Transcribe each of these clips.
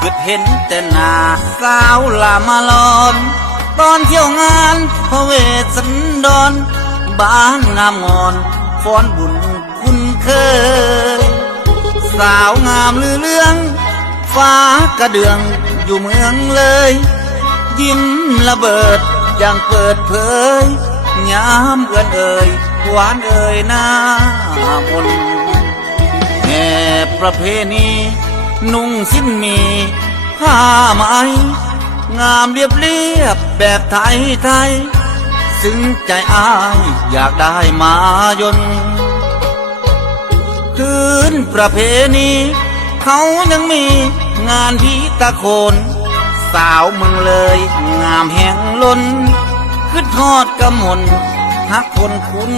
คือเห็นแต่หน้าสาวลามาลอนตอนเที่ยวงานพระเวสสันดร บ้านงามงอนฟ้อนบุญคุณเคย สาวงามลือเรื่อง ฟ้ากระเดืองอยู่เมืองเลย ยิ้มระเบิดอย่างเปิดเผยยามเอื้อนเอ่ยหวานเอ่ยหน้ามน ประเพณีนุ่งสิ้นมีผ้าไหม งามเรียบเรียบแบบไทยไทย ซึ้งใจอายอยากได้มายนคืนประเพณีเขายังมีงานพีตะโคน สาวเมืองเลยงามแห่งล้นคือทอดกำมลฮักคนคุ้น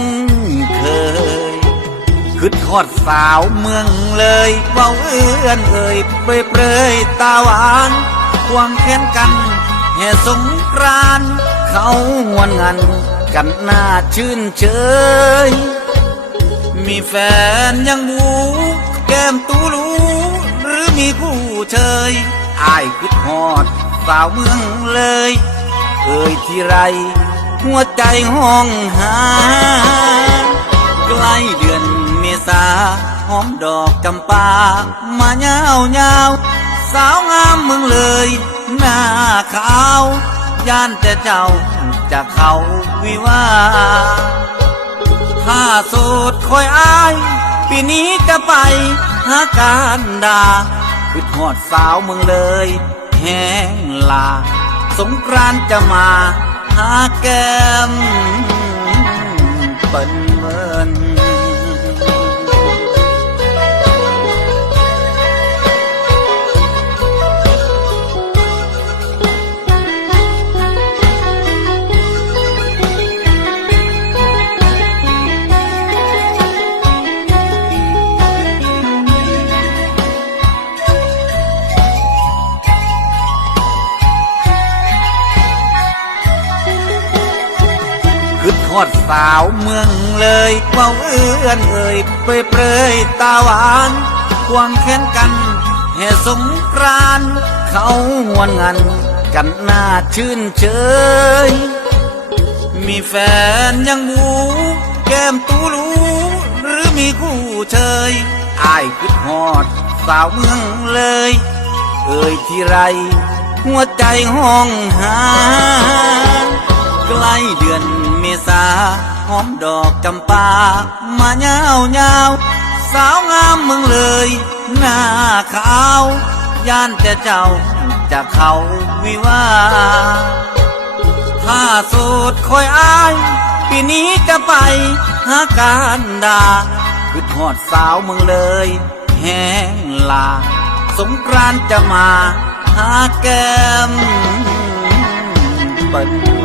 เคย คือทอดสาวเมืองเลยเบาเอื้อนเอ่ยเปรยเปรยตาหวานควงแขนกันแห่สงกรานเขางวนงันกันหน้าชื่นเชยมีแฟนยังบูแก้มตูรูหรือมีคู่เชยอายคือทอดสาวเมืองเลย เอ่ยที่ไร หัวใจห้องหาใกล้เดือน เมษาหอมดอกจำปา มาเงาเงาสาวงามเมืองเลย หน้าขาว ย่านแต่เจ้าจะเขาวิวาถ้าโสดคอยอาย ปีนี้จะไป หาการดาคือทอดสาวเมืองเลยแห้งลา สงกรานจะมาหาแก้มเปิ้นเมิน อทอดสาวเมืองเลยเว่าเอื้อนเอ่ยเปรยเปรยตาหวานควงแขนกันแห่สงกรานเขางวนงันกันหน้าชื่นเชยมีแฟนยังบูแก้มตูรูหรือมีคู่เชยอายคือทอดสาวเมืองเลย เอ่ยที่ไร หัวใจห้องหา ใกล้เดือน เมษาหอมดอกจำปามาเงาเงาสาวงามเมืองเลย หน้าขาว ย่านแต่เจ้าจะเขาวิวาถ้าโสดคอยอายปีนี้จะไปหาการดาคือทอดสาวเมืองเลย แห้งลา สงกรานจะมาหาแก้มเปิ้น